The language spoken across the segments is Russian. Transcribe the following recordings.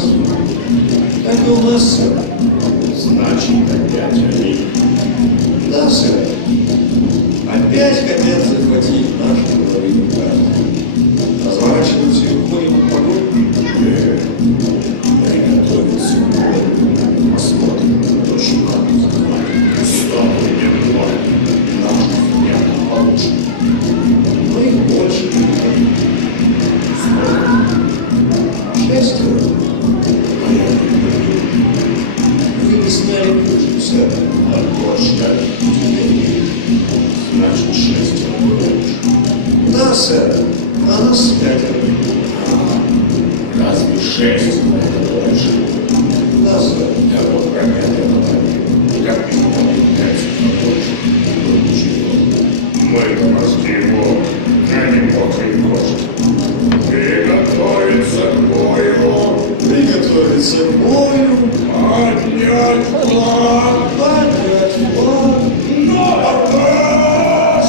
городские. Так и у нас, сэр. Значит, опять они. Да, сэр. Опять хотят захватить нашу половину карты. Разворачиваются и уходим в погоду. Приготовиться к бою. Посмотрим, кто шикарно захватит. Стопы не бой. Наша земля получше. Но их больше. Шестеро. А я не люблю. Вы не сняли крышку, сэр. Окошко. Значит, 6 больше. Да, сэр. А нас пятеро. Разве 6 это больше? Да, сэр. Да вот проклятая половина. Как минимум 5 больше. Ну ничего. Мы морские волки, а не мокрые кошки. Приготовиться к бою. Приготовиться к бою. Поднять флаг. Поднять флаг. На абордаж!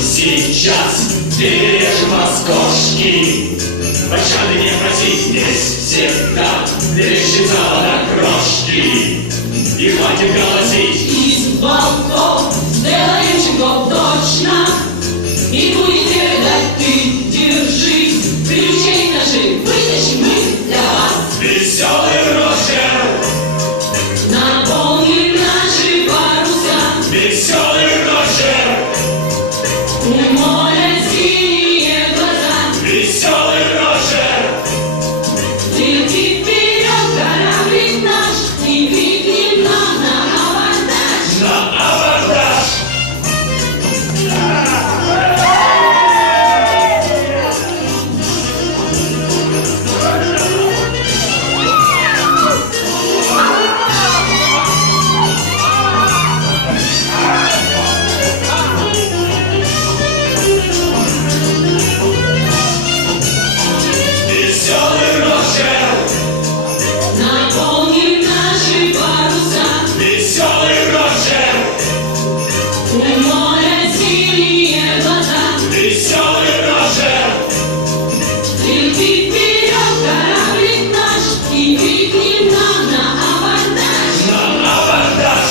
Сейчас перережем вас кошки. Пощады не проси, здесь всегда трещится на крошки. И хватит голосить. Из волков сделаем щенков точно. И будете дать ты, держись. Приключений наших вытащим мы для вас. Веселый Роджер, Наполним наши паруса. веселый Роджер, У моря синие глаза. веселый Роджер. Лети вперед, кораблик наш, и крикни нам на абордаж. На абордаж! Веселый Роджер, Наполним наши паруса. веселый Роджер, У моря синие глаза. веселый Роджер. Лети вперед, кораблик наш, и крикни нам на абордаж. На абордаж!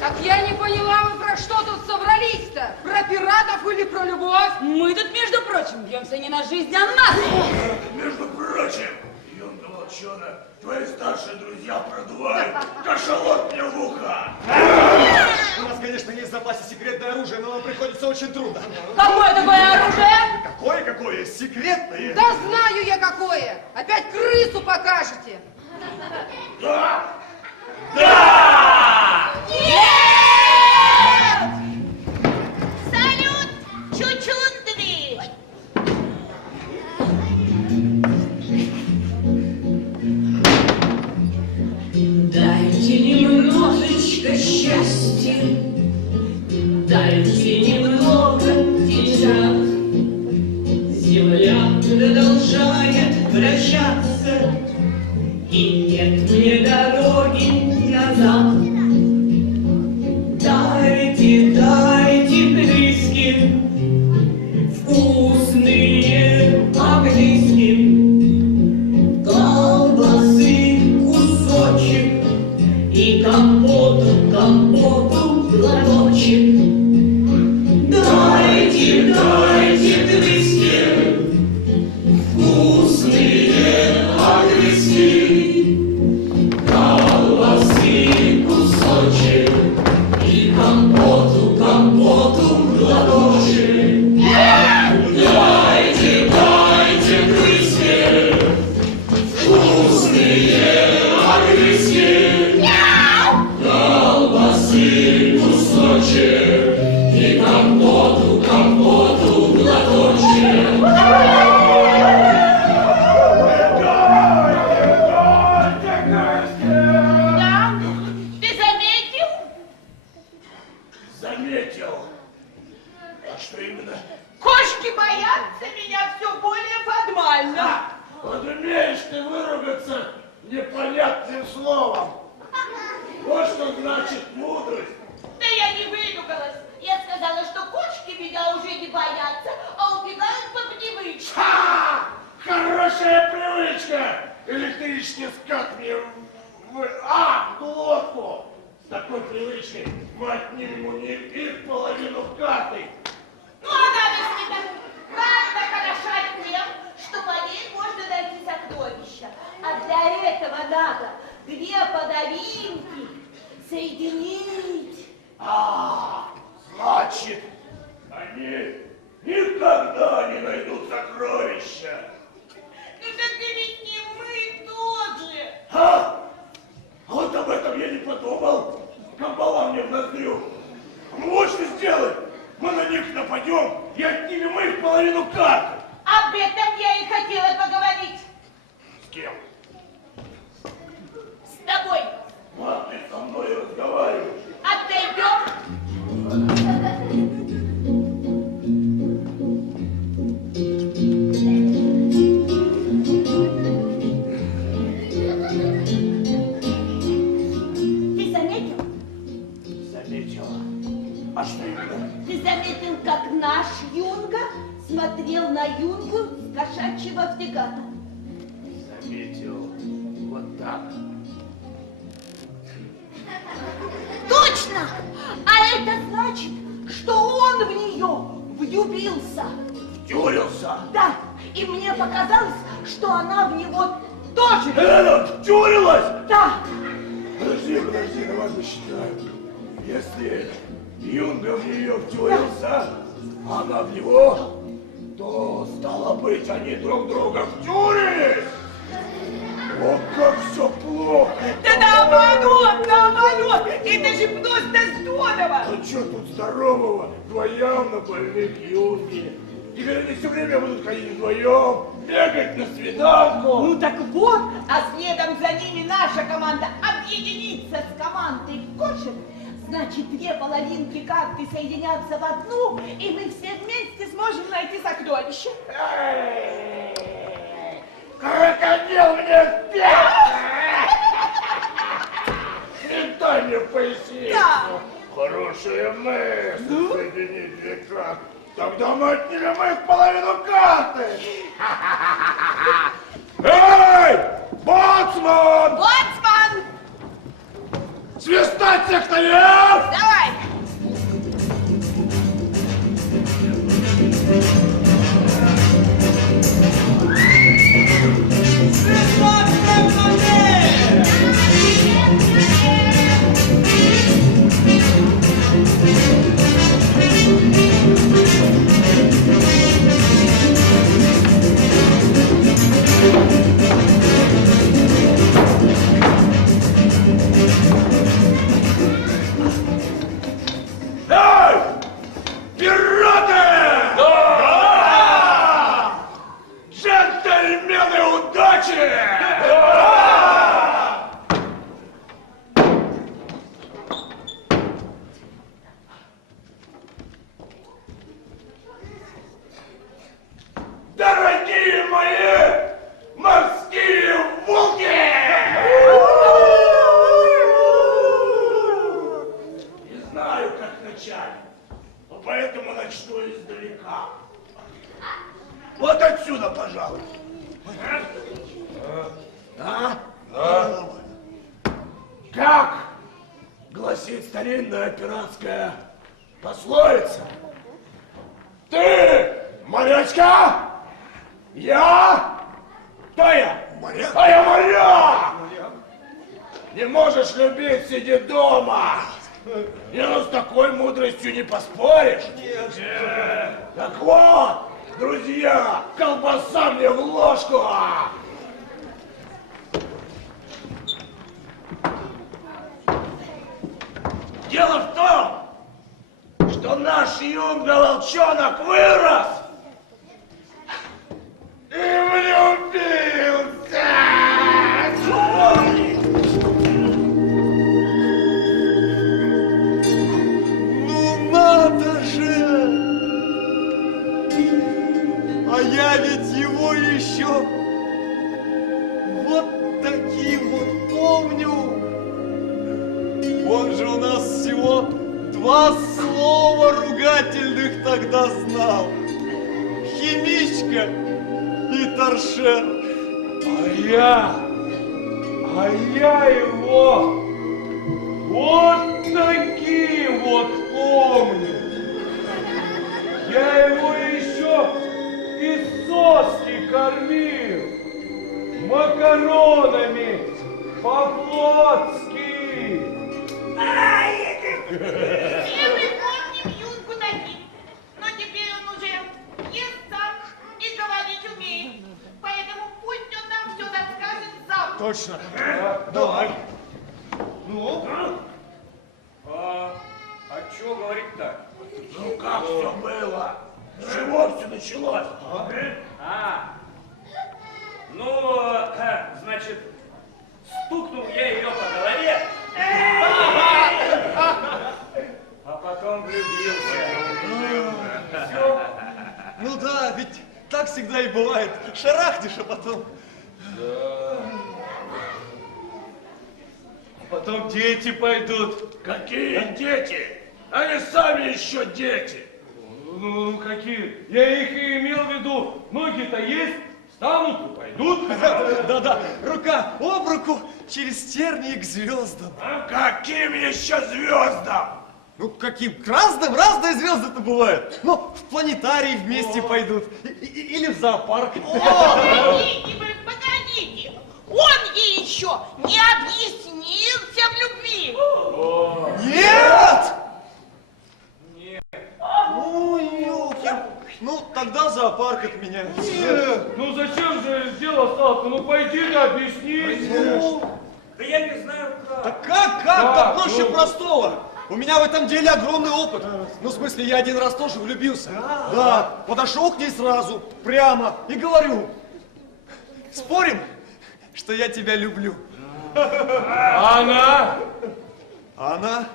Так я не поняла, вы про что тут собрались-то? Про пиратов или про любовь? Мы тут, между прочим, бьемся не на жизнь, а на смерть. Между прочим, юнга волчонок, твои старшие друзья продувают кашалот мне в ухо. У нас, конечно, есть в запасе секретное оружие, но нам приходится очень трудно. Какое такое оружие? Какое? Секретное? Да знаю я какое! Опять крысу покажете! Да! Салют, чучундри! Дайте немножечко счастья, дайте немного деньжат. Земля продолжает вращаться, и нет мне дороги назад. Дайте близким вкусные по-английски колбасы кусочек и компоту глоточек. Дайте Кошки боятся меня все более подмально. Вот умеешь ты выругаться непонятным словом. Вот что значит мудрость. Да я не выругалась. Я сказала, что кошки меня уже не боятся, а убегают по привычке. Ха! Хорошая привычка! Электрический скат мне в глотку! С такой привычкой мы отнимем у них их половину карты. Ну, а надо правда хороша тем, что по ней можно найти сокровища. А для этого надо две половинки соединить. Значит, они никогда не найдут сокровища. Ну так и ведь не мы тоже. А вот об этом я не подумал. Камбала мне в ноздрю. Вот что сделаем. Мы на них нападем и отнимем их половину карты. Об этом я и хотела поговорить. С кем? С тобой. А ты со мной разговариваешь. Отойдем. Ты заметил? Заметила. А что это? Ты заметил, как наш Юнга смотрел на Юнгу с кошачьего фрегата? Заметил. Вот так. Точно! А это значит, что он в нее влюбился. Тюрился. Да, и мне показалось, что она в него тоже. Тюрилась? Да. Подожди, давай посчитаем. Если Юнга в нее втюрился, а она в него, то, стало быть, они друг друга втюрились. О, как все плохо! Да наоборот! Это же просто здорово! Ну что тут здорового? Два явно больных Юнги. Теперь они все время будут ходить вдвоем, бегать на свиданку. Ну так вот, а следом за ними наша команда объединится с командой кошек. Значит, две половинки карты соединятся в одну, и мы все вместе сможем найти сокровище. Крокодил мне в пять! Сментай мне в поясницу. Да. Хорошая мысль, соединить две карты. Тогда мы отнимем их половину карты. Эй, боцман! Боцман! Свистать всех наверх! Давай! Эй! Пираты! Да! Джентльмены удачи! Дорогие мои морские волки! Не знаю, как начать, но поэтому начну издалека. Вот отсюда, пожалуй. Как гласит старинная пиратская пословица? Ты морячка? Я? Кто я? Моряк. А я моряк! Не можешь любить, сиди дома. Не, ну с такой мудростью не поспоришь. Так вот, друзья, колбаса мне в ложку. Дело в том, что наш Юнга-волчонок вырос и влюбился. Ну надо же! А я ведь его еще вот таким вот помню. Он же у нас всего 2 слова ругательных тогда знал. Химичка и торшер. А я его вот таким вот помню. Я его еще из соски кормил макаронами по-флотски. Все мы помним Юнку таким, но теперь он уже ест сам и говорить умеет. Поэтому пусть он нам все расскажет сам. Точно. Давай. Ну? А что говорить-то? Ну как все было? С чего все началось? Значит, стукнул я ее по голове, а потом влюбился. Все. Ну да, ведь так всегда и бывает. Шарахнешь, а потом... Потом дети пойдут. Какие дети? Они сами еще дети. Ну, какие? Я их и имел в виду. Ноги-то есть, встанут и пойдут. Да-да, рука об руку через тернии к звездам. А каким еще звездам? Ну, каким? К разным? Разные звезды-то бывают. Ну, в планетарий вместе пойдут. Или в зоопарк. Погодите вы, погодите. Он ей еще не объяснился в любви. Нет! Ой, елки. Ну, тогда зоопарк отменяется. Ну зачем же дело стало? Ну пойди да объяснись. Да я не знаю как. Да как? Да проще простого. У меня в этом деле огромный опыт. Ну, в смысле, я один раз тоже влюбился. Да, подошел к ней сразу, прямо, и говорю: спорим, что я тебя люблю? А она? А она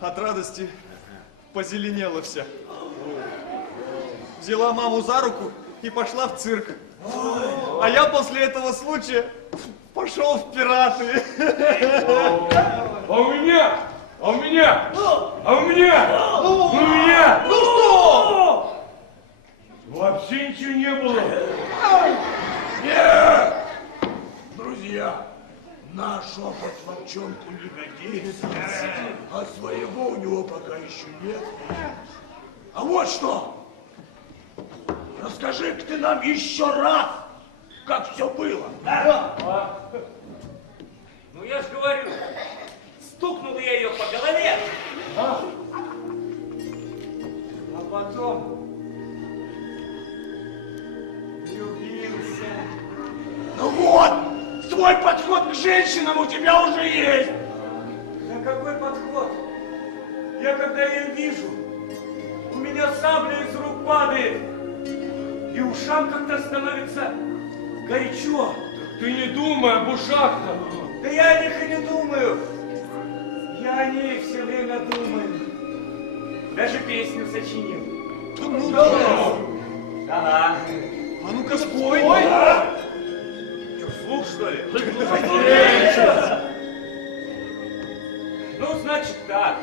от радости позеленела вся. Взяла маму за руку и пошла в цирк. А я после этого случая пошел в пираты. А у меня? Ну что? Вообще ничего не было. Нет! Друзья, наш опыт в овчонку не годится, а своего у него пока еще нет. А вот что! Расскажи-ка ты нам еще раз, как все было. Ну я ж говорю, стукнул я ее по голове, а потом влюбился. Ну вот, свой подход к женщинам у тебя уже есть. Да какой подход? Я когда ее вижу, у меня сабля из рук падает, и ушам как-то становится горячо. Ты не думай об ушах-то. Да я о них и не думаю. Я о ней все время думаю. Даже песню сочинил. Ну давай. Да. А ну-ка спой. Что, вслух, что ли? Ну, значит так.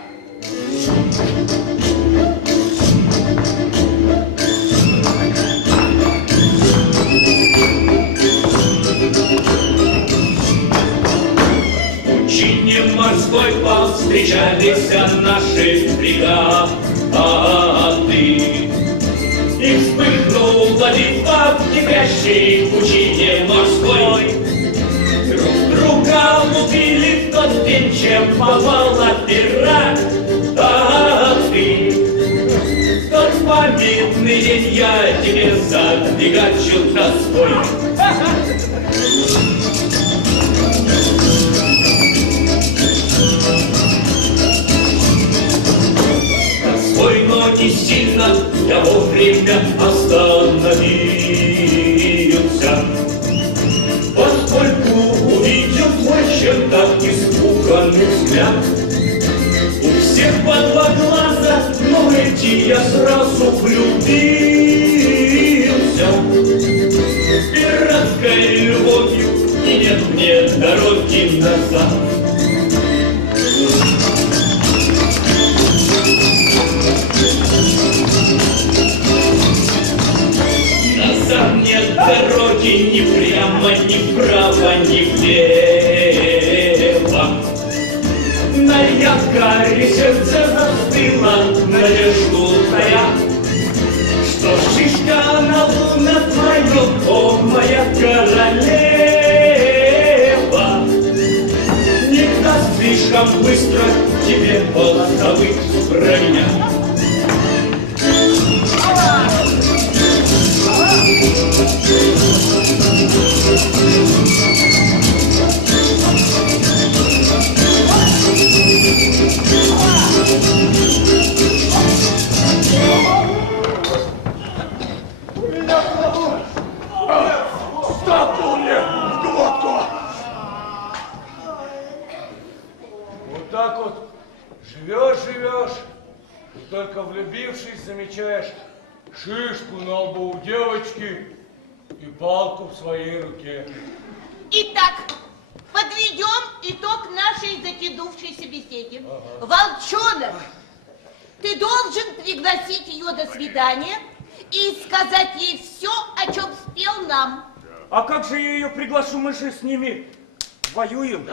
В пучине морской повстречались наши бригады. И вспыхнула битва в кипящей пучине морской. Друг друга лупили в тот день, чем попала пираты. В тот памятный день я тебе задвигачил тоской. Свой, но не сильно я вовремя остановился, поскольку увидел твой чердак испуганный взгляд. У всех по 2 глаза, но эти я сразу влюбился. нет дороги назад. Назад нет дороги ни прямо, ни вправо, ни влево. На якоре сердце застыло, надежду тая, что шишка на луна твоем, о, моя королева, не даст слишком быстро тебе полосовых броня. Стопнул мне в глотку. Вот так вот живешь, и только влюбившись замечаешь шишку на лбу у девочки и палку в своей руке. Итак, подведем итог нашей затянувшейся беседе. Волчонок, ты должен пригласить ее до свидания и сказать ей все, о чем спел нам. А как же я ее приглашу? Мы же с ними воюем.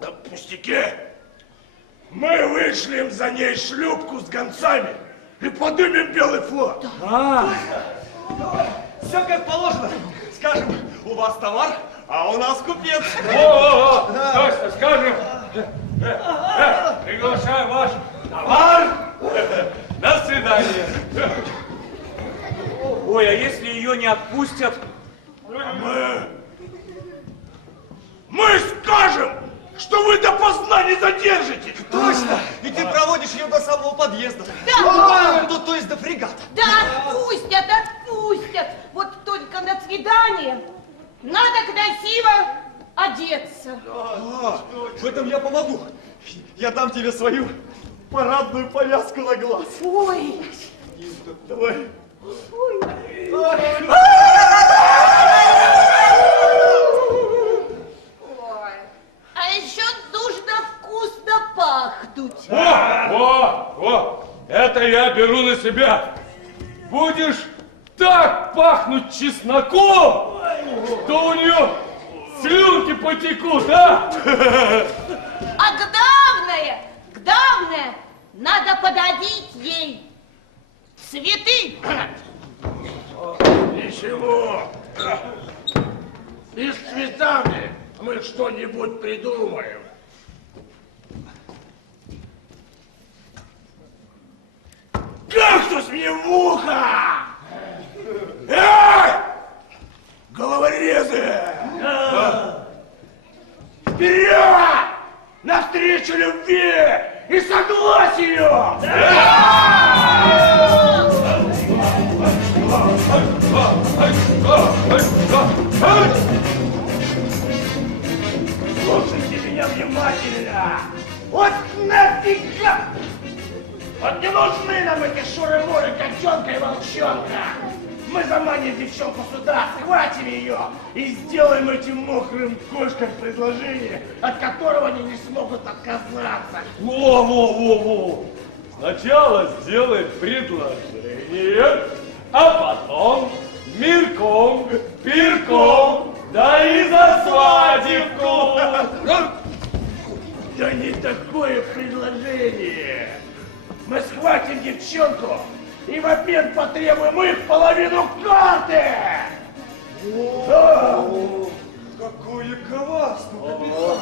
Да пустяки. Мы вышлем за ней шлюпку с гонцами и подымем белый флаг. Все как положено. Скажем, у вас товар, а у нас купец. Точно, скажем. Приглашаем ваш товар на свидание. Ой, а если ее не отпустят? Мы скажем, что вы допоздна не задержитесь. Точно! И ты проводишь ее до самого подъезда. Да. То есть до фрегата. Да отпустят, отпустят. Вот только на свидание надо красиво одеться. В этом я помогу. Я дам тебе свою парадную повязку на глаз. Ой. Давай. А еще нужно вкусно пахнуть. О, это я беру на себя. Будешь так пахнуть чесноком, что у нее слюнки потекут, а? А главное, надо подарить ей цветы. Ничего. И с цветами мы что-нибудь придумаем. Кактус мне в ухо! Эй! Головорезы! Вперед! Навстречу любви и согласию! Слушайте меня внимательно! Вот нафига! Вот не нужны нам эти шуры-муры, котенка и волчонка! Мы заманим девчонку сюда, схватим ее и сделаем этим мокрым кошкам предложение, от которого они не смогут отказаться. Во-во-во-во! Сначала сделай предложение, а потом мирком, пирком, да и за свадебку! Да не такое предложение! Мы схватим девчонку и в обмен потребуем их половину карты! Да. Какое коварство, капитан!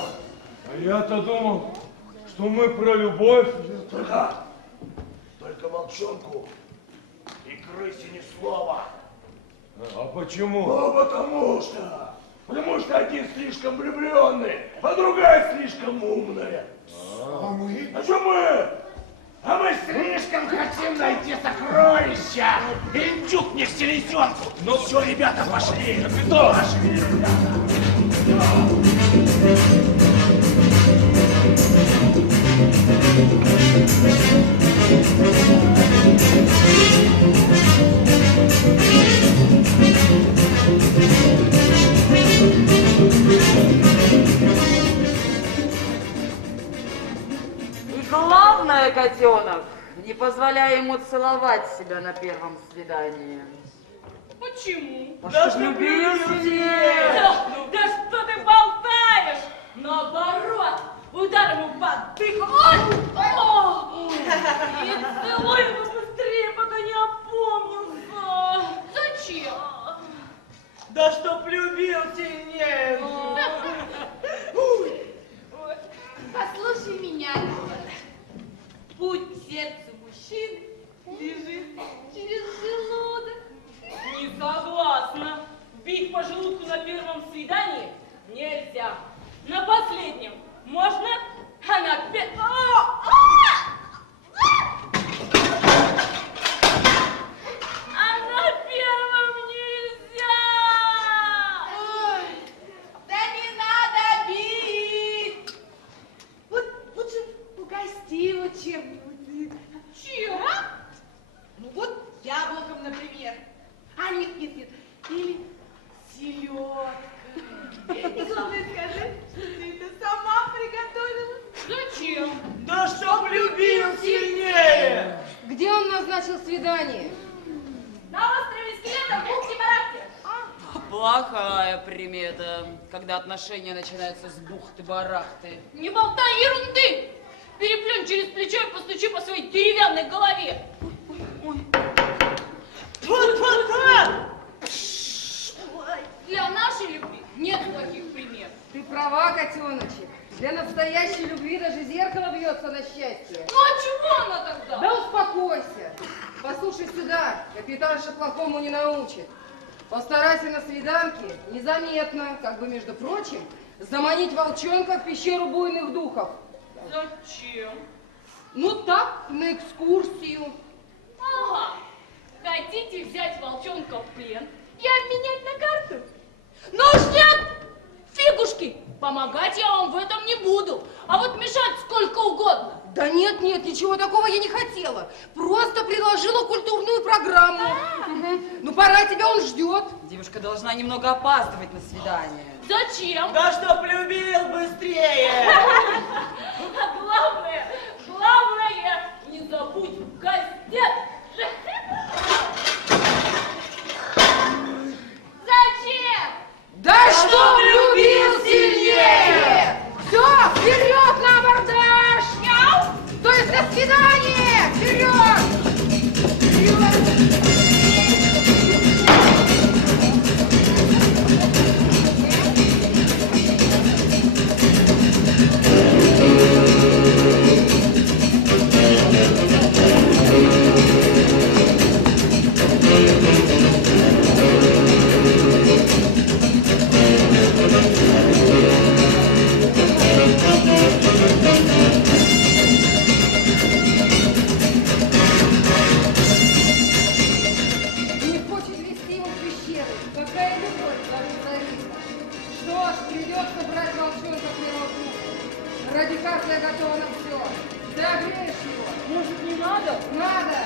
А я-то думал, что мы про любовь. Только волчонку и крысе ни слова. А почему? Потому что один слишком влюбленный, а другая слишком умная. А мы? А что мы? А мы слишком хотим найти сокровища. Индюк мне селезенку. Ну все, ребята, пошли. Пошли, ребята. котенок, не позволяй ему целовать себя на первом свидании. Почему? Да что влюбился? Да что ты болтаешь? Наоборот, удар ему под дых. Ой! И целуй его быстрее, пока не опомнился. Зачем? Да чтоб любил сильнее. Послушай меня, путь сердца мужчин лежит через желудок. Не согласна. Бить по желудку на первом свидании нельзя. На последнем можно, а на первом нельзя. Ой, да не надо бить. Вот лучше угости его чем-нибудь. Чем? Ну вот яблоком, например. А нет, или селедкой. И главное скажи, что ты это сама приготовила. Зачем? Да чтоб любил сильнее. Где он назначил свидание? На острове Скелета в бухте-барахте. Плохая примета, когда отношения начинаются с бухты-барахты. Не болтай ерунды! Переплюнь через плечо и постучи по своей деревянной голове. Для нашей любви нет плохих примет. Ты права, котеночек. Для настоящей любви даже зеркало бьется на счастье. Ну а чего она тогда? Да успокойся. Послушай сюда, капитанша плохому не научит. Постарайся на свиданке незаметно, как бы, между прочим, заманить волчонка в пещеру буйных духов. Зачем? Ну так, на экскурсию. Ага. Хотите взять волчонка в плен и обменять на карту? Ну уж нет! Фигушки! Помогать я вам в этом не буду, а вот мешать сколько угодно. Да нет, ничего такого я не хотела. Просто предложила культурную программу. Ну пора, тебя он ждет. Девушка должна немного опаздывать на свидание. Зачем? Да чтоб любил быстрее. А главное, не забудь газет. Зачем? Да чтоб любил сильнее! Все, вперед на абордаж! То есть на свидание! Вперед! Вперед! Не хочет вести его в пещеру. Какая любовь должна цариться. Что ж, придется брать волчонка первого круга. Ради карты я готова на все. Ты огреешь его. Может, не надо? Надо!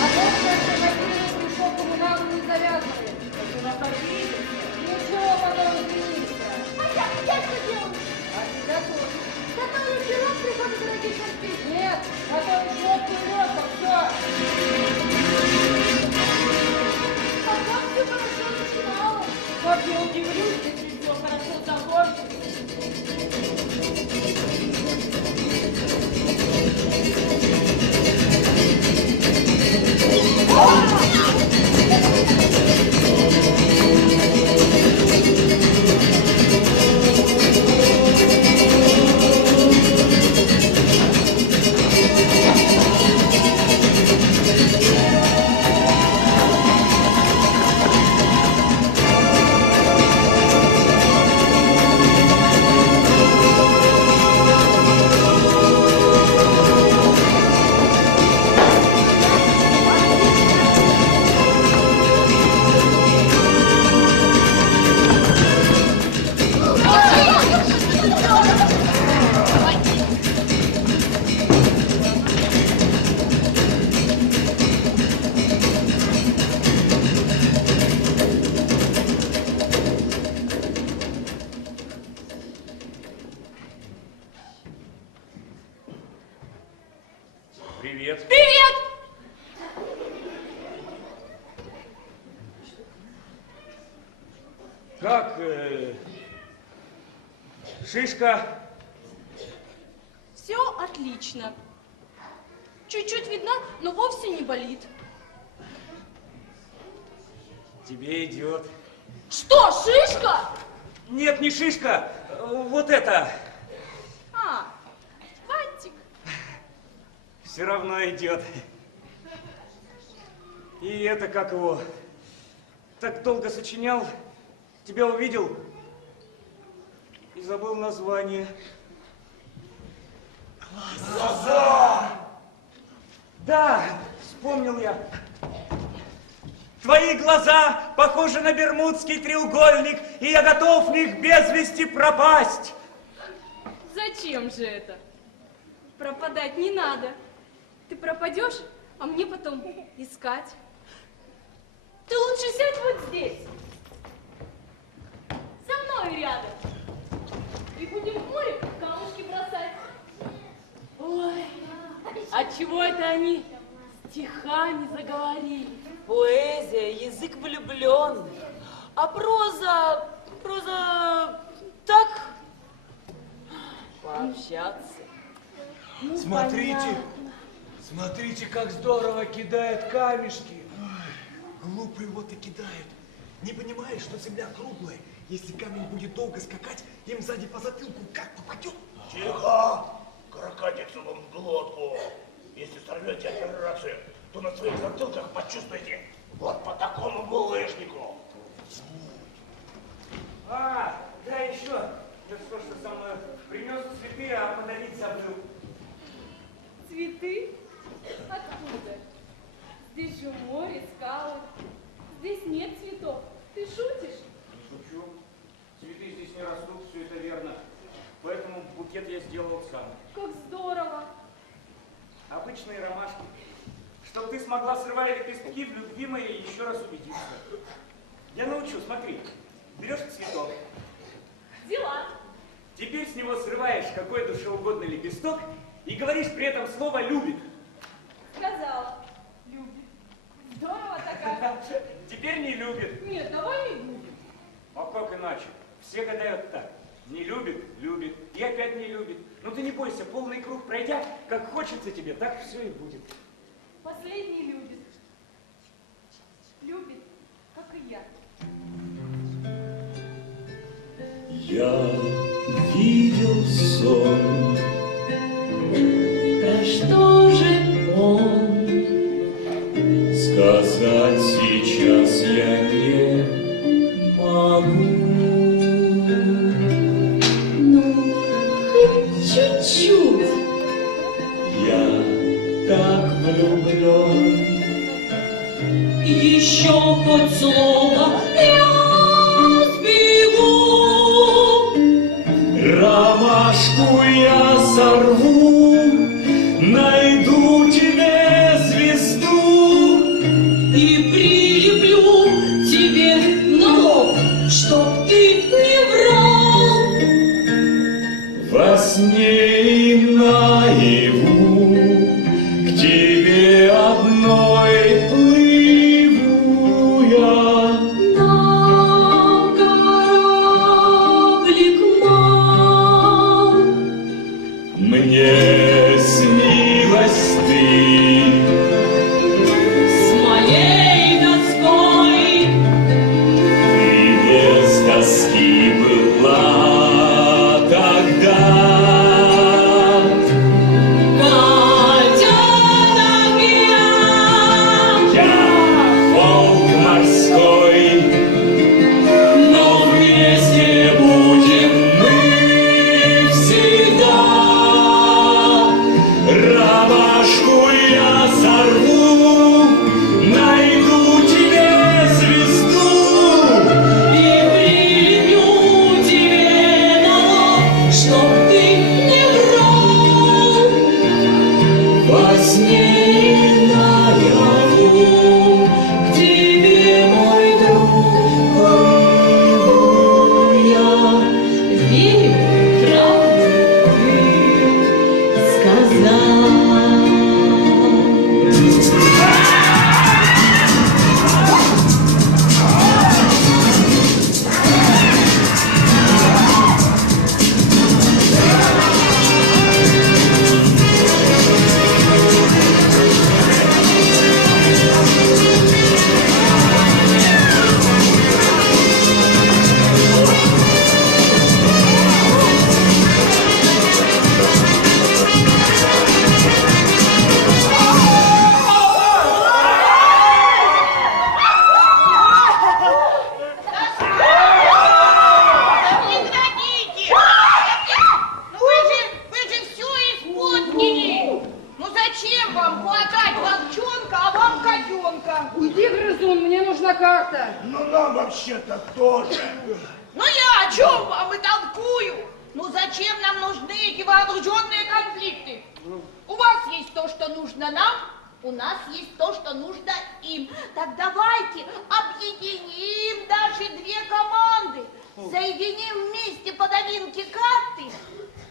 А вот как-то накинул пришел коммуналу не завязывает. У нас обидится. Ничего, потом извиниться. А я что делаю? А тебя тоже. Готовлю пирог, приходит дорогие шерсти. Нет, готовишь водку и лёдку, все. Пока все хорошо начинало. Как я удивлюсь, если все хорошо закончится. Ой! Как? Шишка? Все отлично. Чуть-чуть видно, но вовсе не болит. Тебе идет. Что, шишка? Нет, не шишка. Вот это. А, бантик. Все равно идет. И это как его? Так долго сочинял, тебя увидел и забыл название. Глаза! Да, вспомнил я. Твои глаза похожи на Бермудский треугольник, и я готов в них без вести пропасть. Зачем же это? Пропадать не надо. Ты пропадешь, а мне потом искать. Ты лучше сядь вот здесь. Со мной рядом. И будем в море камушки бросать. Ой, а чего это они стихами заговорили? Поэзия, язык влюбленный. А проза так, пообщаться. Ну, Смотрите, понятно. смотрите, как здорово кидает камешки. Глупый вот и кидает. Не понимаешь, что земля круглая. Если камень будет долго скакать, им сзади по затылку как попадет. Тихо! Крокодицу вам в глотку. Если сорвете операцию, то на своих затылках почувствуйте вот по такому булыжнику. Да еще. Да что ж ты со мной? Принес цветы, а подарить забыл. Цветы? Откуда? Здесь же море, скалы. Здесь нет цветов. Ты шутишь? Не шучу. Цветы здесь не растут, все это верно. Поэтому букет я сделал сам. Как здорово. Обычные ромашки. Чтоб ты смогла, срывая лепестки, в любви моей еще раз убедиться. Я научу, смотри. Берешь цветок. Взяла. Теперь с него срываешь какой душеугодный лепесток и говоришь при этом слово «любит». Сказала. Любит. Здорово такая. Теперь не любит. Нет, давай не будем. А как иначе? Все гадают так. Не любит, любит. И опять не любит. Ну ты не бойся, полный круг пройдя, как хочется тебе, так все и будет. Последний любит. Любит, как и я. Я видел сон. Да что же он? Сказать сейчас я не могу. Ну, хоть чуть-чуть. Я так влюблен. Еще хоть слово я сбегу. Ромашку я сорву, найду тебе звезду И прилеплю тебе на лоб, чтоб ты не врал. во сне и наяву к тебе одной плыву я. На кораблик мал Иди, грызун, мне нужна карта. Ну нам вообще-то тоже. Ну я о чем вам и толкую? Ну зачем нам нужны эти вооруженные конфликты? У вас есть то, что нужно нам, у нас есть то, что нужно им. Так давайте объединим наши две команды, соединим вместе подавинки карты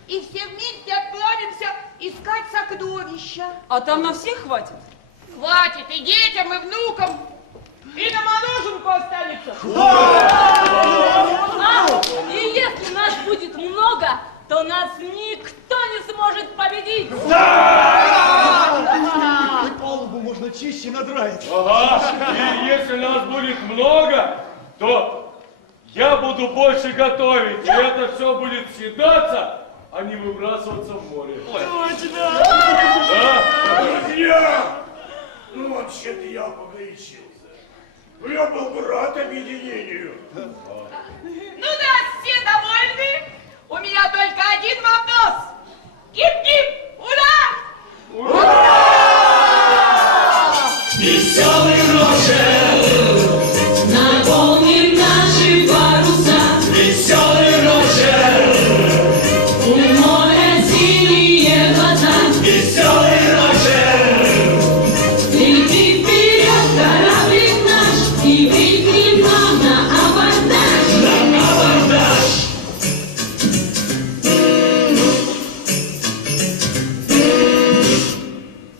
и все вместе отправимся искать сокровища. А там на всех хватит? Хватит и детям, и внукам, и на мороженку останется. И если нас будет много, то нас никто не сможет победить. Палубу можно чище надраить. Ага, и если нас будет много, то я буду больше готовить, и это все будет съедаться, а не выбрасываться в море. Точно! Да? Друзья! Ну, вообще-то я погорячился. Я был бы рад объединению. Ну да, все довольны? У меня только один вопрос. Гип-гип! Ура! Ура! Веселый Роджер, Наполним наши паруса. веселый Роджер, У моря синие глаза. веселый Роджер, Лети вперед, кораблик наш, и крикни нам на абордаж. на абордаж.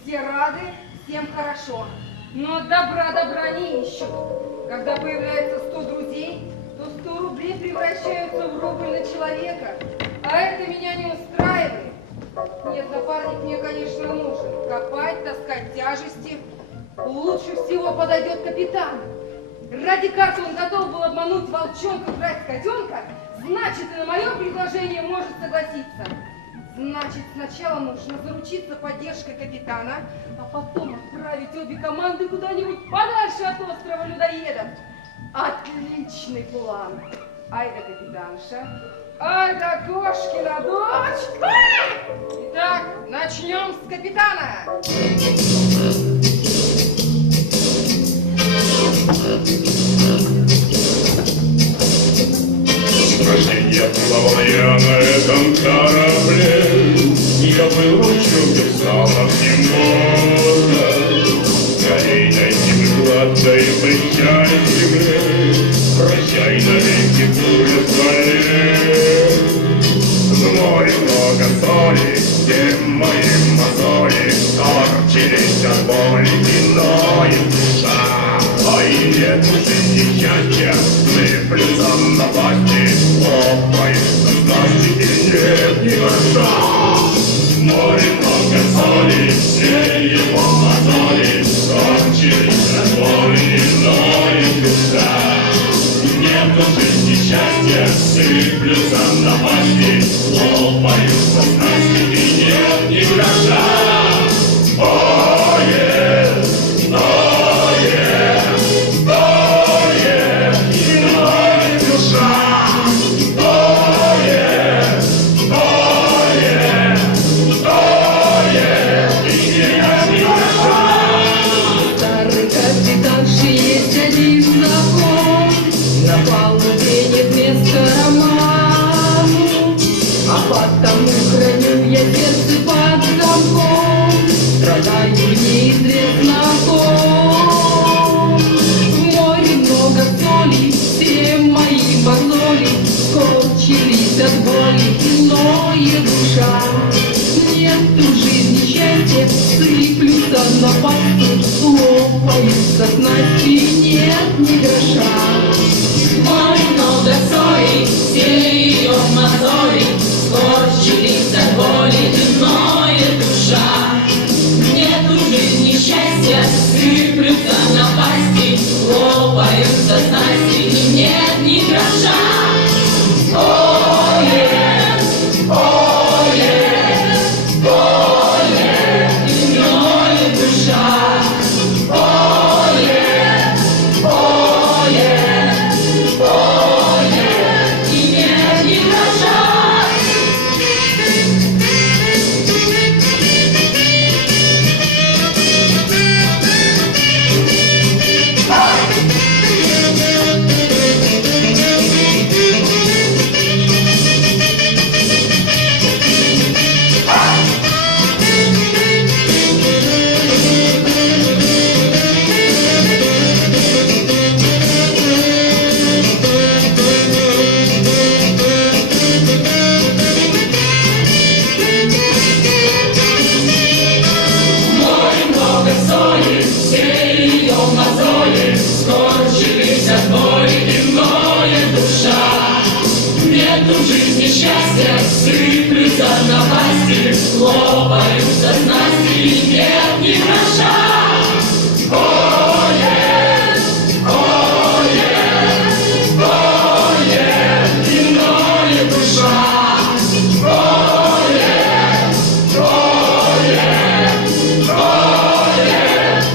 Все рады, всем хорошо. Но добра не ищут. Когда появляется 100 друзей, то 100 рублей превращаются в рубль на человека. А это меня не устраивает. Нет, напарник мне, конечно, нужен. Копать, таскать тяжести. Лучше всего подойдет капитан. Ради карты он готов был обмануть волчонка, брать котенка. Значит, и на мое предложение может согласиться. Значит, сначала нужно заручиться поддержкой капитана, а потом отправить обе команды куда-нибудь подальше от острова людоедов. Отличный план. Ай да капитанша, ай да кошкина дочь. Итак, начнем с капитана. С рождения плавал я на этом корабле, я был волчонком с самых немного. Скорей найти бы гладкой причале земле, прощай навеки буря скале. В море много соли, где мои мозоли корчились от боли, и ноет душа. Ой, нет в жизни счастья, сыплются напасти, лопаются снасти, и нет ни гроша. В море много соли, все его мозоли корчились от боли, и ноет душа. Нет в жизни счастья, сыплются напасти, лопаются снасти, и нет ни гроша. Старый капитанши есть один знаком, на палубе нет места роману, а потому храню я сердце под замком, страдаю неизвестно ком. В море много соли, все мои мозоли корчились от боли, ноет душа. Нет в жизни счастья, сыплются на пасти, лопаются снасти, нет ни гроша. Море много соли, все ее мозоли скорчились от боли, ноет душа. Нет в жизни счастья, сыплются на пасти, лопаются снасти, и нет ни гроша. Сыплются напасти, лопаются снасти, нет ни гроша. Иное душа.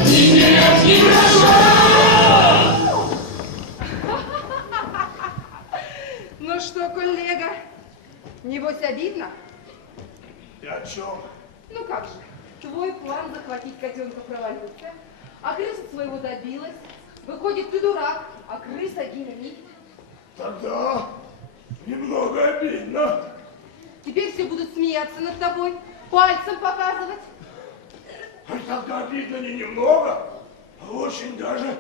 И нет ни гроша. Ну что, коллега, небось обидно? И о чем? Ну как же, твой план захватить котенка провалился, а крыса своего добилась. Выходит, ты дурак, а крыса динамит. Тогда немного обидно. Теперь все будут смеяться над тобой, пальцем показывать. А тогда обидно не немного, а очень даже.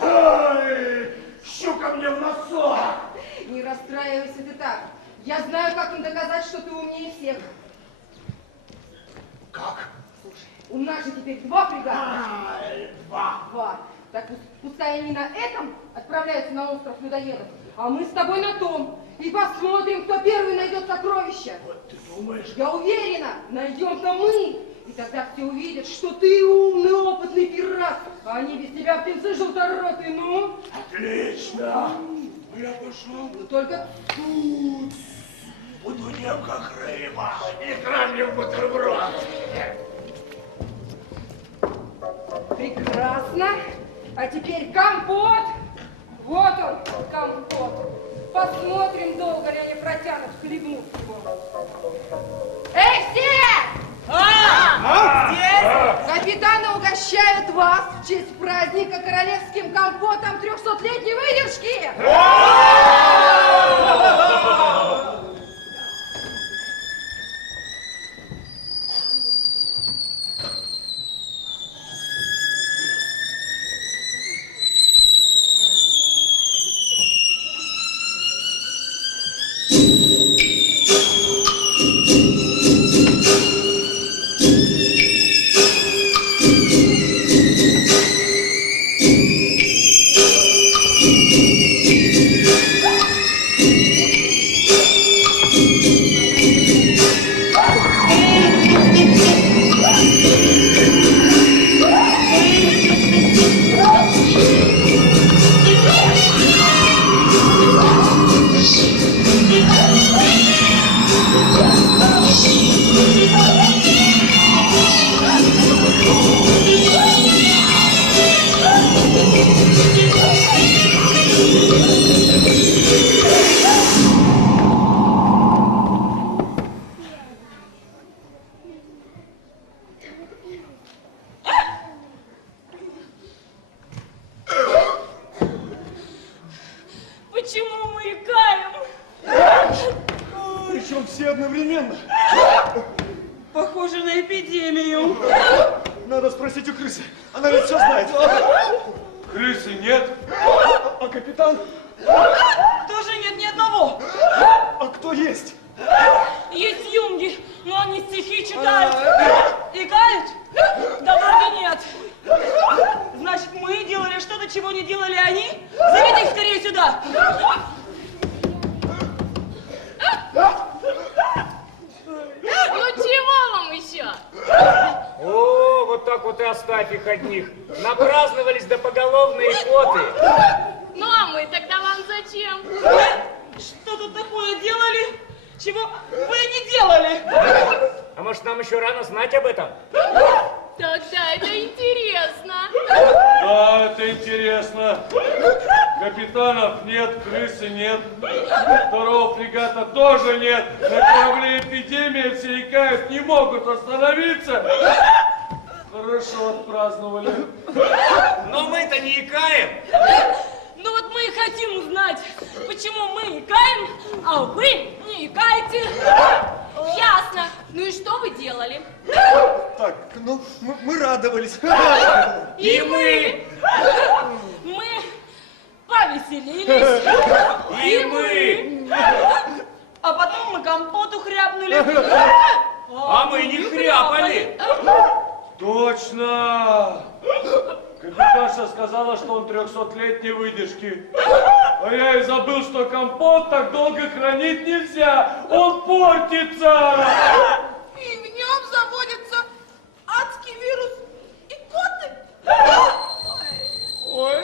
Ай, щука мне в носок. Не расстраивайся ты так. Я знаю, как им доказать, что ты умнее всех. Как? Слушай, у нас же теперь 2 фрегата. Ай, 2. 2. Так пускай они на этом отправляются на остров людоедов, а мы с тобой на том. И посмотрим, кто первый найдет сокровища. Вот ты думаешь? Я уверена, найдем-то мы. И тогда все увидят, что ты умный, опытный пират, а они без тебя птенцы желторотые, ну? Отлично. Я пошел. Ну только тут. Буду нем как рыба. Икра мне в бутерброд. Прекрасно. А теперь компот. Вот он, компот. Посмотрим, долго ли они протянут хлебнуть его. Эй, все! Здесь капитаны угощают вас в честь праздника королевским компотом 300-летней выдержки. Почему мы икаем? Причем все одновременно. Похоже на эпидемию. Надо спросить у крысы. Она ведь все знает. Крысы нет. А капитан? Тоже нет ни одного. А кто есть? Есть юнги, но они стихи читают. Икают? Да вроде нет. Значит, мы делали что-то, чего не делали они? Зовите их скорее сюда. Ну чего вам еще? О, вот так вот и оставь их одних. Напраздновались до поголовной икоты. Ну а мы тогда вам зачем? Что тут такое делали, чего вы не делали? А может, нам еще рано знать об этом? Тогда это интересно. Да, это интересно. Капитанов нет, крысы нет. Второго фрегата тоже нет. На корабле эпидемия, все икают, не могут остановиться. Хорошо отпраздновали. Но мы-то не икаем. Ну вот мы и хотим узнать, почему мы икаем, а вы не икаете. Ясно. Ну и что вы делали? Так, ну, мы радовались. И мы. Мы повеселились. И мы. А потом мы компоту хряпнули. А мы не хряпали. Точно! Капитанша сказала, что он 300-летней выдержки. А я и забыл, что компот так долго хранить нельзя. Он портится. И в нем заводится адский вирус и коты. Ой.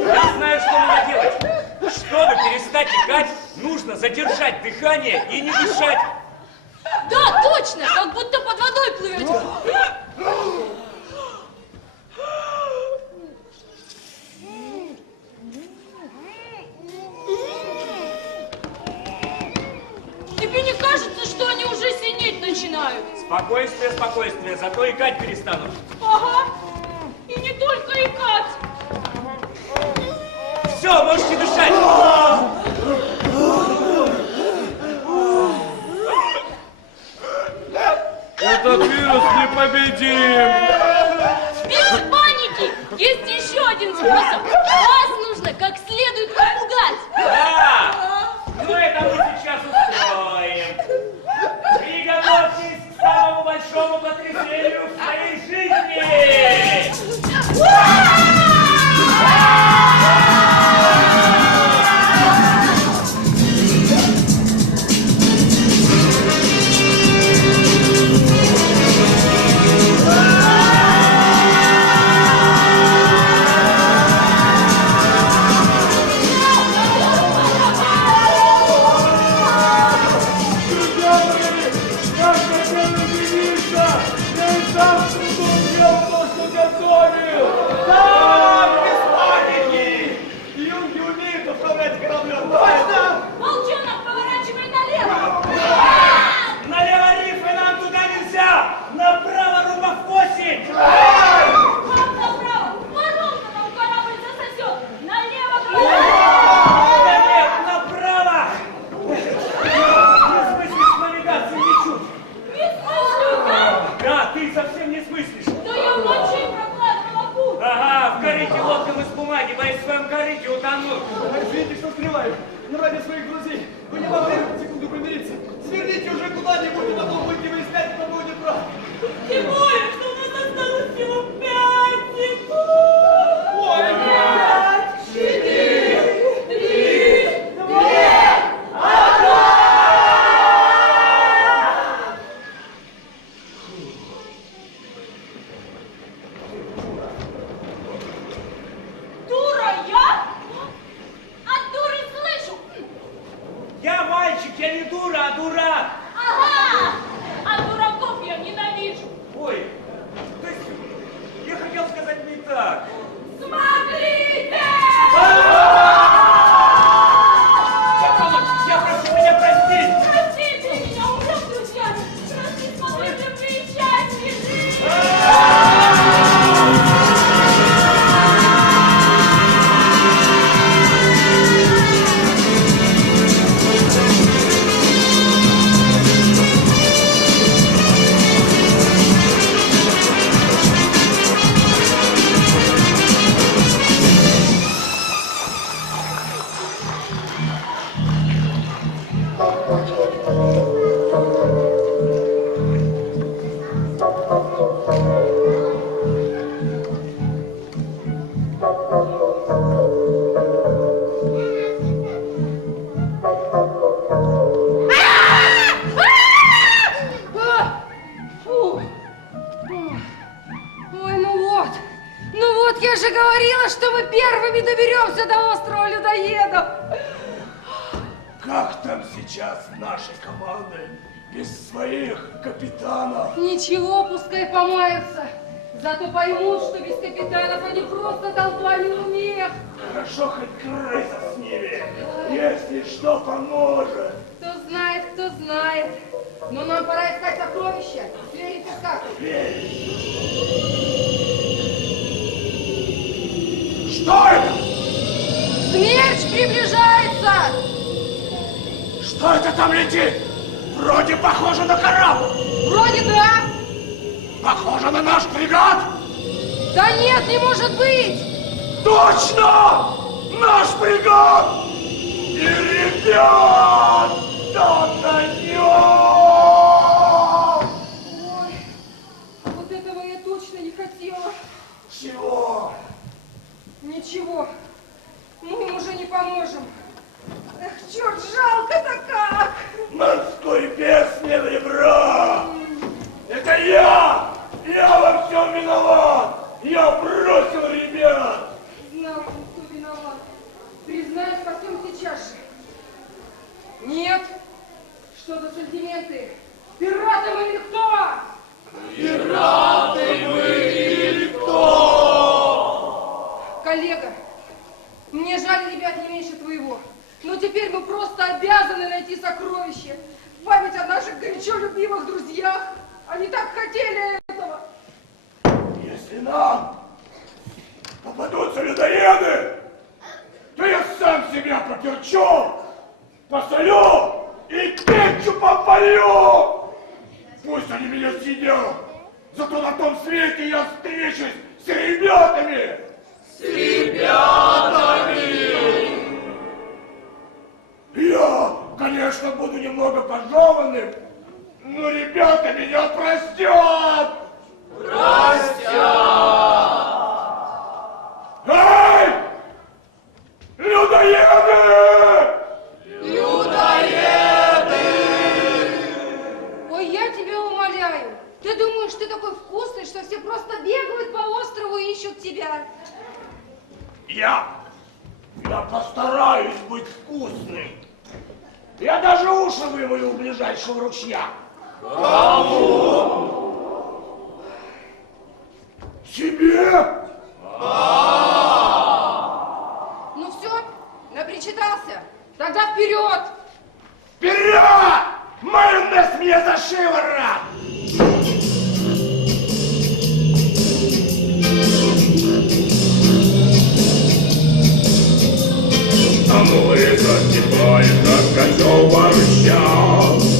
Я знаю, что надо делать. Чтобы перестать икать, нужно задержать дыхание и не дышать. Да, точно, как будто под водой плывете. Тебе не кажется, что они уже синеть начинают? Спокойствие, спокойствие, зато икать перестанут. Ага, и не только икать. Все, можете дышать. Этот вирус непобедим. Без паники! Есть еще один способ. Вас нужно как следует напугать. Да! Ну это мы сейчас устроим. Приготовьтесь к самому большому потрясению в своей жизни! Волчонок, поворачивай налево. Налево рифы, нам туда нельзя! Направо рубов 8! Как направо? Воронка нам корабль засосет. Налево, Да нет, направо! Не смыслишь навигации ничуть! Не смыслю, да? Да, ты совсем не смыслишь! Да я в ночи прокладывала путь. Ага, в корыте лодкам из бумаги, боюсь в своем корыте утонуть. Извините, что скрываю. Но ради своих друзей вы не могли в секунду помириться. Сверните уже куда-нибудь, а то будете выяснять, кто будет прав. Тем более, что у нас осталось всего 5 секунд. Ой, 5, 4, 3, 2, 1. Дура я? От дуры слышу. Я мальчик, я не дура, а дурак. Ага, а дураков я ненавижу. Ой, то есть я хотел сказать не так. Смотрите! Я прошу меня простить. Простите меня, умрем, друзья. Простите, смотрите, приезжайте. же говорила, что мы первыми доберемся до острова людоедов. Как там сейчас наши команды без своих капитанов? Ничего, пускай помаются. Зато поймут, что без капитанов они просто толпа неумех. Хорошо, хоть крыса с ними, если что поможет. Кто знает, кто знает. Но нам пора искать сокровища. Сверить искатель. Что это? Смерч приближается! Что это там летит? Вроде похоже на корабль. Вроде да. Похоже на наш фрегат. Да нет, не может быть! Точно! Наш фрегат! И ребят! На нем! Ой, вот этого я точно не хотела. Чего? Ничего. Мы им уже не поможем. Эх, черт, жалко-то как! Морской бес не в ребра! Это я! Я во всем виноват! Я бросил ребят! Знал, кто виноват. Признаюсь во всем сейчас же. Нет. Что за сантименты? Пираты мы или кто? Пираты мы или кто? Коллега, мне жаль ребят не меньше твоего. Но теперь мы просто обязаны найти сокровище. В память о наших горячо любимых друзьях. Они так хотели этого. Если нам попадутся людоеды, то я сам себя поперчу, посолю и печью попалю. Пусть они меня съедят, зато на том свете я встречусь с ребятами. С ребятами! Я, конечно, буду немного пожеванным, но ребята меня простят! Простят! Эй! Людоеды! Людоеды! Ой, я тебя умоляю. Ты думаешь, ты такой вкусный, что все просто бегают по острову и ищут тебя? Я постараюсь быть вкусным. Я даже уши вымою у ближайшего ручья. Кому? Себе? Ну все, напричитался. Тогда вперед! Вперед! Майонез мне за шиворот! А море закипает, как котел борща,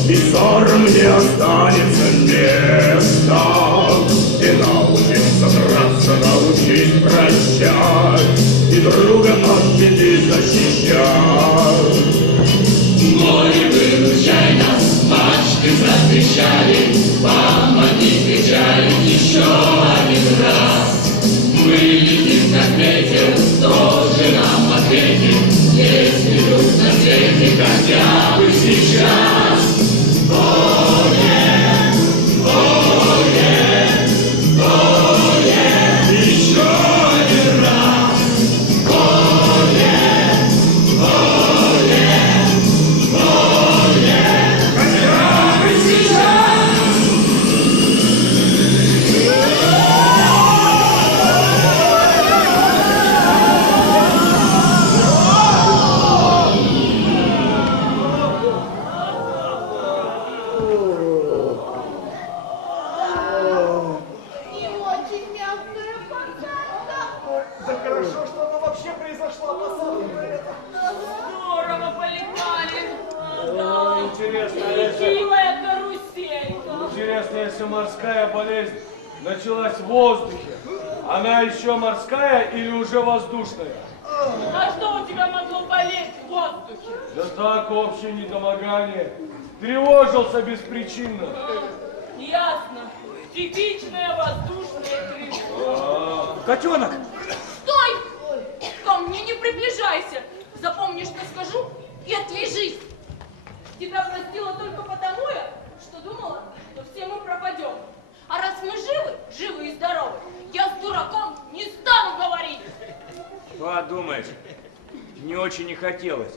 и ссорам не останется места. И научиться драться, научись прощать, и друга от беды защищать. Море, выручай нас, мачты затрещали, помоги, кричали еще один раз. Мы летим, как ветер, тоже нам ответит, если вдруг на свете хотя бы сейчас. Еще один раз. Хотя бы сейчас. Не очень мягкая посадка. Да хорошо, что она вообще произошла, посадка это. Здорово полетали. О, интересно, если... Хилая каруселька. Интересно, если морская болезнь началась в воздухе, она еще морская или уже воздушная? А что у тебя могло болеть в воздухе? Да так, общее недомогание. Тревожился беспричинно. Ясно. Типичная воздушная тревога. Котенок! Стой! Ко мне не приближайся. Запомни, что скажу, и отвяжись. Тебя простила только потому, что думала, что все мы пропадем. А раз мы живы и здоровы, я с дураком не стану говорить. думаешь? Не очень не хотелось.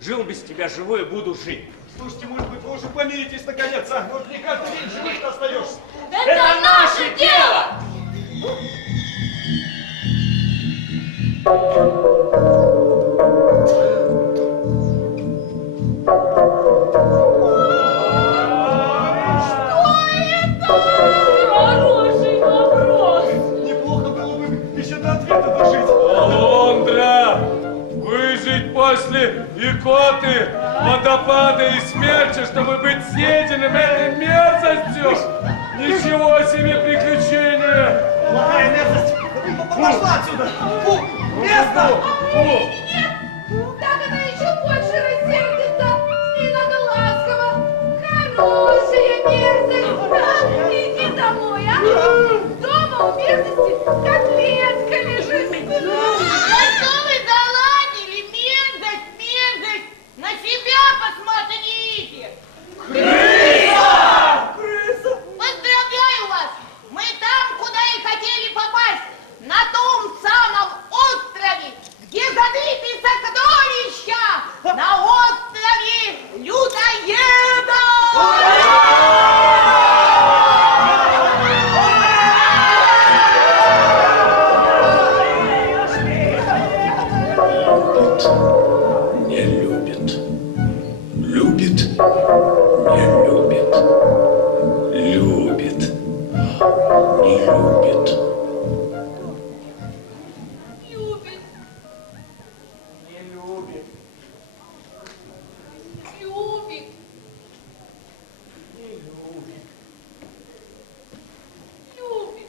Жил без тебя живой и буду жить. Слушайте, может быть, вы уже помиритесь наконец, а? Вот не каждый день живых остаешься. Это наше дело! Хороший вопрос! Неплохо было бы еще до ответа дожить. Лондра! Выжить после икоты, водопада и смерти, чтобы быть съеденным этой мерзостью! Ничего себе приключения! Какая мерзость! Пошла отсюда! Фу! Место! Так она еще больше рассердится. С ней надо ласково. Хорошая мерзость. Иди домой, а? Дома у мерзости котлетка лежит. Что вы заладили? Мерзость! На себя посмотрите! Крыса! Поздравляю вас! Мы там, куда и хотели попасть! На том самом острове, где зарыты сокровища! На острове людоедов! Не любит. Любит. Не любит. Любит. Не любит. Любит. Не любит. Любит. Не любит. Любит.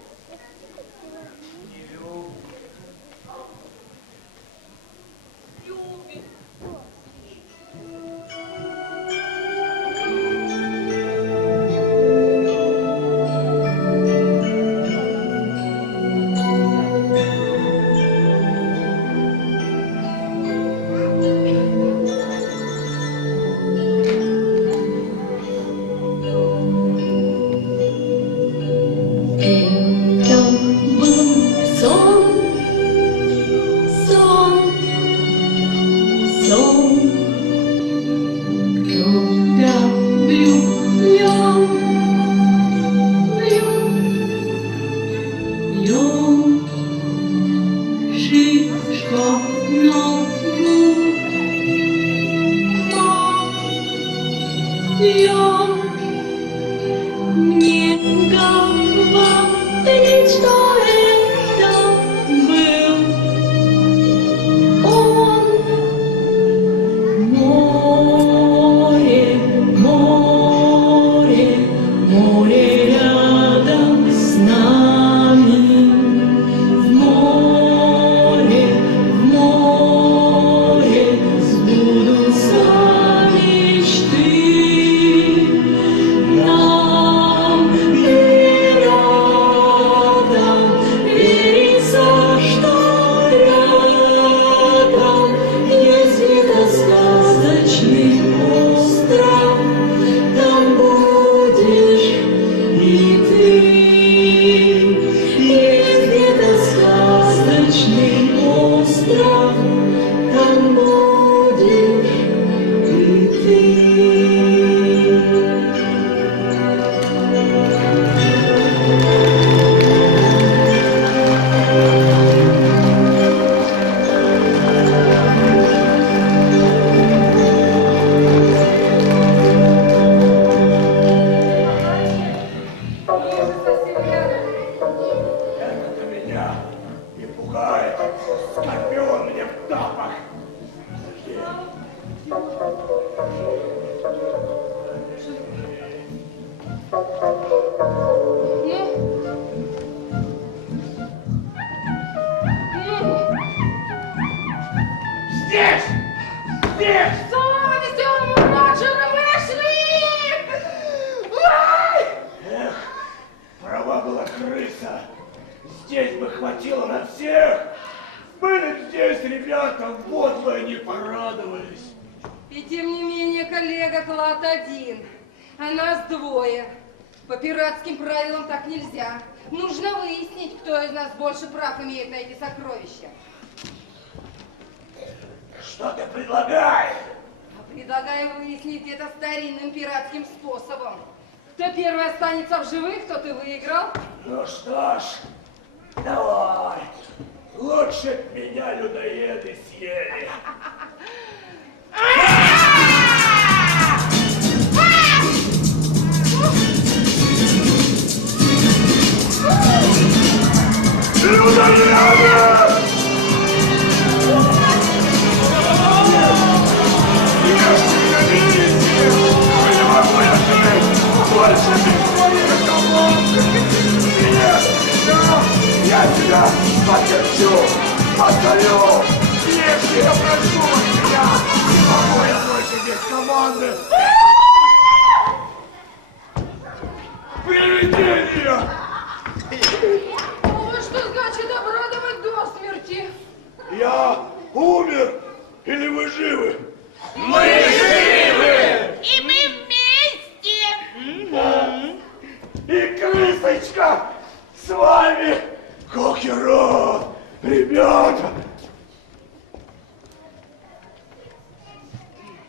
Не любит. Любит. Это был сон, когда влюблен, шишка на лбу, я не говорит, что это был он. Море, море, море рядом с нами. В море сбудутся мечты. Нам не рядом верится, что рядом, если это сказочный остров, там будешь и ты. Если это сказочный остров, там будешь и ты. Ниже совсем рядом. Это меня не пугает. Скорпион мне в тапок. Здесь! Здесь! За вами, веселым Роджером, мы нашли! Ай! Эх, права была крыса. Здесь бы хватило на всех. Были б здесь ребята, вот бы они порадовались. И тем не менее, коллега, клад один, а нас двое. По пиратским правилам так нельзя. Нужно выяснить, кто из нас больше прав имеет на эти сокровища. Что ты предлагаешь? Предлагаю выяснить это старинным пиратским способом. Кто первый останется в живых, тот и выиграл. Ну что ж, давай. Лучше б меня людоеды съели. Людоеды! Больше без твоей команды! Нет! Я тебя потерпю! Повторю! Если я прошу от тебя, не могу я больше без команды! Привидение! Вот что значит обрадовать до смерти. Я умер или вы живы? Мы живы! И мы вместе! И крысочка с вами! Кокерот! Ребята!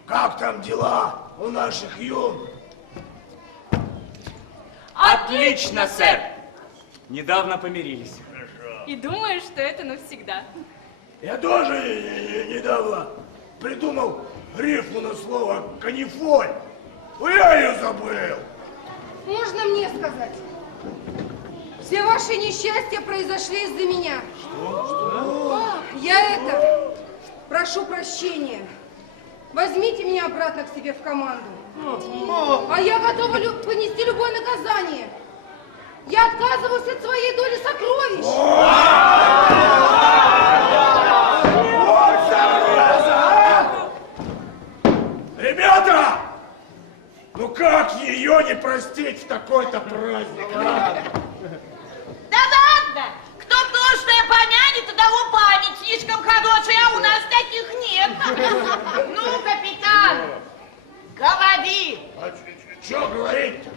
Как там дела у наших юн? Отлично, сэр! Недавно помирились. И думаешь, что это навсегда. Я тоже недавно придумал рифму на слово канифоль. Но я ее забыл. Можно мне сказать? Все ваши несчастья произошли из-за меня. Что? Я прошу прощения. Возьмите меня обратно к себе в команду. А я готова понести любое наказание. Я отказываюсь от своей доли сокровищ. Вот зараза! Ребята! Ну как ее не простить в такой-то праздник? Да ладно! Кто прошлое помянет, у того память слишком хорошая, а у нас таких нет. Ну, капитан, говори. А что говорить-то?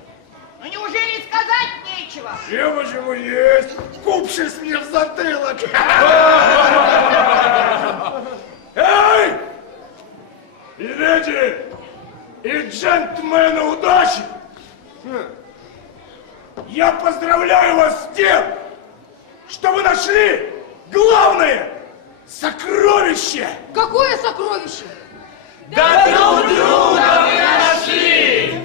Ну, неужели сказать нечего? Почему есть? Купшись мне в затылок! Эй! И леди, и джентльмены удачи! Я поздравляю вас с тем, что вы нашли главное сокровище! Какое сокровище? Да друг друга мы нашли!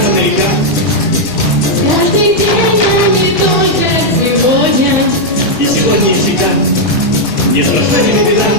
прямо на века. Каждый день, а не только сегодня. И сегодня, и всегда. Не страшна ли беда?